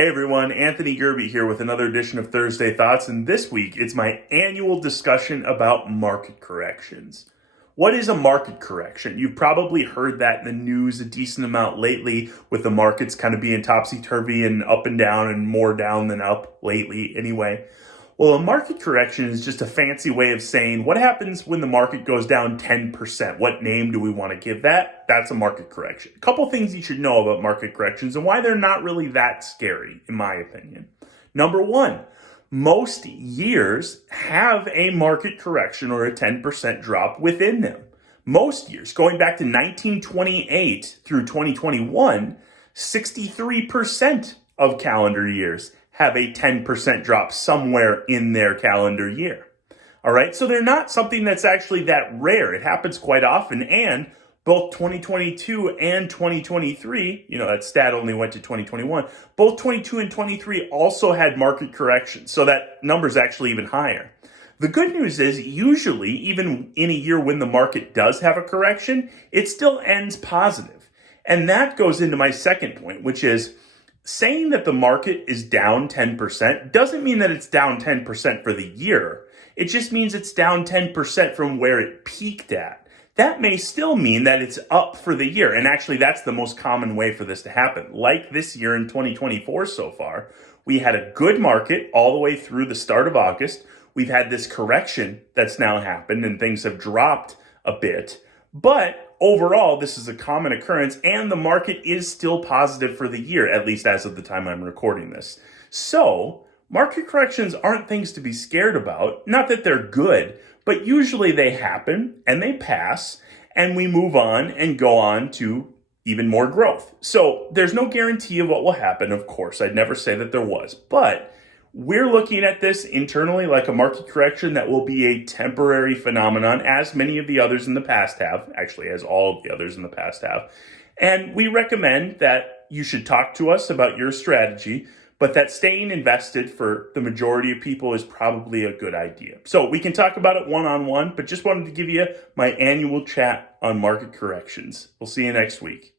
Hey everyone, Anthony Gerbi here with another edition of Thursday Thoughts, and this week it's my annual discussion about market corrections. What is a market correction? You've probably heard that in the news a decent amount lately, with the markets kind of being topsy-turvy and up and down and more down than up lately anyway. Well, a market correction is just a fancy way of saying what happens when the market goes down 10%. What name do we want to give that? That's a market correction. A couple things you should know about market corrections and why they're not really that scary, in my opinion. Number one, most years have a market correction or a 10% drop within them. Most years, going back to 1928 through 2021, 63% of calendar years have a 10% drop somewhere in their calendar year. All right, so they're not something that's actually that rare. It happens quite often, and both 2022 and 2023, that stat only went to 2021, both 22 and 23 also had market corrections, so that number's actually even higher. The good news is usually, even in a year when the market does have a correction, it still ends positive. And that goes into my second point, which is saying that the market is down 10% doesn't mean that it's down 10% for the year. It just means it's down 10% from where it peaked at. That may still mean that it's up for the year. And actually, that's the most common way for this to happen. Like this year in 2024 so far, we had a good market all the way through the start of August. We've had this correction that's now happened and things have dropped a bit. But overall, this is a common occurrence and the market is still positive for the year, at least as of the time I'm recording this. So market corrections aren't things to be scared about. Not that they're good, but usually they happen and they pass and we move on and go on to even more growth. So there's no guarantee of what will happen, of course. I'd never say that there was, but we're looking at this internally like a market correction that will be a temporary phenomenon, as many of the others in the past have, actually as all of the others in the past have. And we recommend that you should talk to us about your strategy, but that staying invested for the majority of people is probably a good idea. So we can talk about it one-on-one, but just wanted to give you my annual chat on market corrections. We'll see you next week.